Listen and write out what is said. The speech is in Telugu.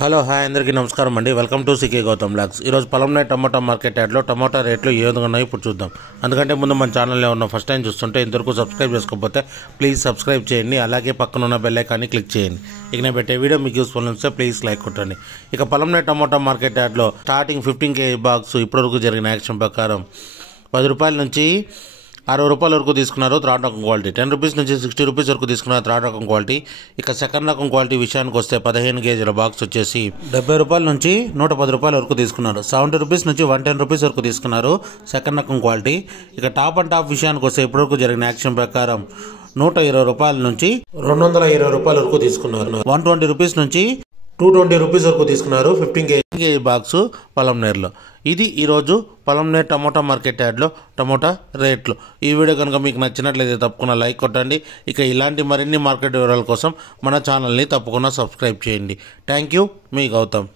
హలో హాయ్ అందరికీ నమస్కారం అండి. Welcome to CK Gautam blogs. ఈరోజు పొలంనే టమాటా మార్కెట్ యార్డ్లో టమాటా రేట్లు ఏ విధంగా ఉన్నాయో ఇప్పుడు చూద్దాం. అందుకంటే ముందు మన ఛానల్లో ఉన్న ఫస్ట్ టైం చూస్తుంటే ఇంతవరకు సబ్స్క్రైబ్ చేసుకోకపోతే ప్లీజ్ సబ్స్క్రైబ్ చేయండి. అలాగే పక్కన ఉన్న బెల్ ఐకాన్ని క్లిక్ చేయండి. ఇక నేను పెట్టే వీడియో మీకు యూస్ఫుల్ వస్తే ప్లీజ్ లైక్ కొట్టండి. ఇక పొలంనే టమాటా మార్కెట్ యార్డ్లో స్టార్టింగ్ 15 kg బాక్స్ ఇప్పటివరకు జరిగిన యాక్షన్ ప్రకారం 10 రూపాయల నుంచి 60 రూపాయల వరకు తీసుకున్నారు థర్డ్ రకం క్వాలిటీ. 10 రూపీస్ నుంచి 60 రూపీస్ వరకు తీసుకున్నారు థర్డ్ రకం క్వాలిటీ. ఇక సెకండ్ రకం క్వాలిటీ విషయానికి వస్తే 15 kg బాక్స్ వచ్చేసి 70 రూపాయల నుంచి 110 రూపాయల వరకు తీసుకున్నారు. 70 రూపీస్ నుంచి 110 రూపీస్ వరకు తీసుకున్నారు సెకండ్ రకం క్వాలిటీ. ఇక టాప్ అండ్ టాప్ విషయానికి వస్తే ఇప్పటివరకు జరిగిన యాక్షన్ ప్రకారం 120 రూపాయల నుంచి 220 రూపాయల వరకు తీసుకున్నారు. 120 రూపీస్ నుంచి 220 రూపీస్ వరకు తీసుకున్నారు 15 kg బాక్స్ పొలంనేరులో. ఇది ఈరోజు పొలంనేరు టమోటా మార్కెట్ యార్డ్లో టమోటా రేట్లు. ఈ వీడియో కనుక మీకు నచ్చినట్లయితే తప్పకుండా లైక్ కొట్టండి. ఇక ఇలాంటి మరిన్ని మార్కెట్ వివరాల కోసం మన ఛానల్ని తప్పకుండా సబ్స్క్రైబ్ చేయండి. థ్యాంక్ యూ, మీ గౌతమ్.